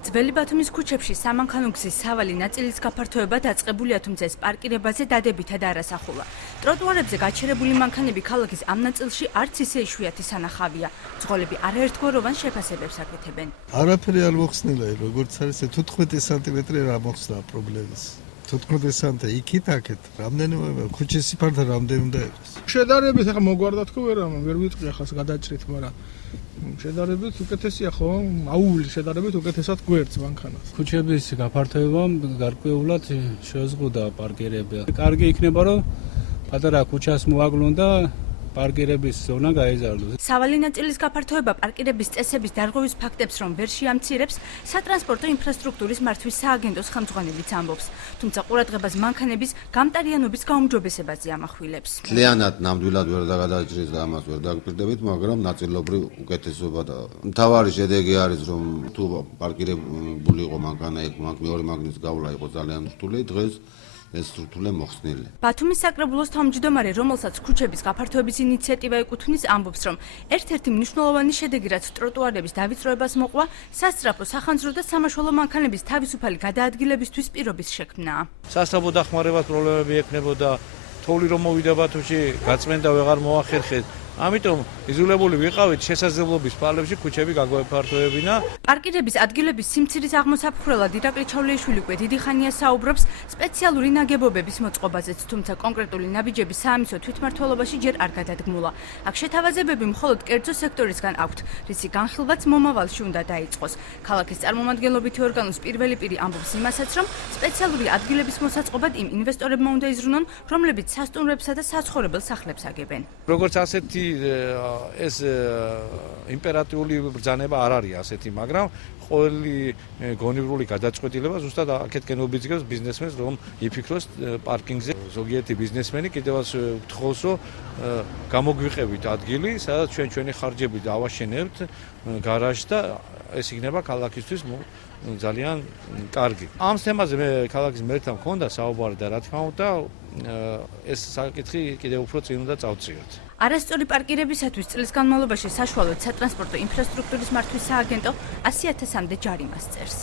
ძველი ბათუმის ქუჩებში სამანქანო გზის სავალი ნაწილის გაფართოება დაწყებულია, თუმცა ეს პარკირებაზე დადებითად არასახულა. ტროტუარებზე გაჩერებული მანქანები ქალაქის ამ ნაწილში არც ისე იშვიათი სანახავია. ძღოლები არაერთგვაროვან შეფასებებს აკეთებენ. არაფერი არ მოხსნილა, როგორც არის 14 სანტიმეტრი რა მოხსნა პრობლემის. 14 სანტი იქით აქეთ. რამდენი ქუჩის სიფარდა რამდენი უნდა იყოს? შედარებით ახლა მოგვარდა თქო ვერ ვიტყვი ახლა გადაჭრით, მაგრამ შედარებით უკეთესია ხო? აუვლის შედარებით უკეთესად გვერდს მანქანას. ქუჩების გაფართოებამ გარკვეულად შეზღუდა პარკირება. კარგი იქნება რომ პატარა ქუჩას მოაკლონ და პარკირების ზონა გაეზარდოს. სავალი ნაწილის გაფართოება პარკირების წესების დარღვევის ფაქტებს რომ ვერ შეამცირებს, სატრანსპორტო ინფრასტრუქტურის მართვის სააგენტოს ხელმძღვანელიც ამბობს. თუმცა ყურადღებას მანქანების გამტარიანობის გაუმჯობესებაზე ამახვილებს. Მთლიანად ნამდვილად ვერ დაგადაჭრეს და ამას ვერ დაგპირდებით, მაგრამ ნაწილობრივ უკეთესობა და მთავარი შედეგი არის რომ თუ პარკირებული იყო მანქანა იქ მეორე მაგნის გავლა იყო ძალიან რთული, დღეს ეს რთული მოხსნილი. ბათუმის საკრებულოს თავმჯდომარე, რომელსაც ქუჩების გაფართოების ინიციატივა ეკუთვნის, ამბობს, რომ ერთ-ერთი მნიშვნელოვანი შედეგი, რაც ტროტუარების დავიწროებას მოყვა, სასწრაფო, სახანძრო და სამაშველო მანქანების თავისუფალი გადაადგილებისთვის პირობის შექმნაა. სასწრაფო დახმარებას პრობლემები ექნებოდა, თოვლი რომ მოვიდა ბათუმში, გაწმენდა ვეღარ მოახერხეთ. ამიტომ იზოლებული ვიყავით შესაძლებლობის ფარგლებში ქუჩები გაგვეფართოებინა. პარკირების ადგილების სიმცირის აღმოსაფხრელად ირაკლი ჩავლეიშვილი უკვე დიდი ხანია საუბრობს სპეციალური ნაგებობების მოწყობაზეც, თუმცა კონკრეტული ნაბიჯები საამისო თვითმმართველობაში ჯერ არ გადადგმულა. აქ შეთავაზებები მხოლოდ კერძო სექტორისგან აქვთ, რისი განხილვაც მომავალში უნდა დაიწყოს. ქალაქის წარმომადგენლობითი ორგანოს პირველი პირი ამბობს იმასაც, რომ სპეციალური ადგილების მოსაწყობად იმ ინვესტორებმა უნდა იზრუნონ, რომლებიც სასტუმრებსა და საცხოვრებელ სახლებს აგებენ. როგორც ასეთი ეს იმპერატიული ბრძანება არ არის ასეთი, მაგრამ ყოველი გონივრული გადაწყვეტილება ზუსტად აქეთკენ უბიძგებს ბიზნესმენს, რომ იფიქროს პარკინგზე. ზოგიერთი ბიზნესმენი კიდევაც გთხოვს, რომ გამოგვიყევით ადგილი, სადაც ჩვენი ხარჯებით ავაშენებთ გარაჟს და ეს იქნება ქალაქისთვის ძალიან კარგი. ამ თემაზე მე ქალაქის მერთან მქონდა საუბარი და რა თქმა უნდა ეს საკითხი კიდევ უფრო წინ უნდა წავწიოთ. არასწორი პარკირებისათვის წლის განმავლობაში საშუალოდ სატრანსპორტო ინფრასტრუქტურის მართვის სააგენტო 100.000-მდე ჯარიმას წერს.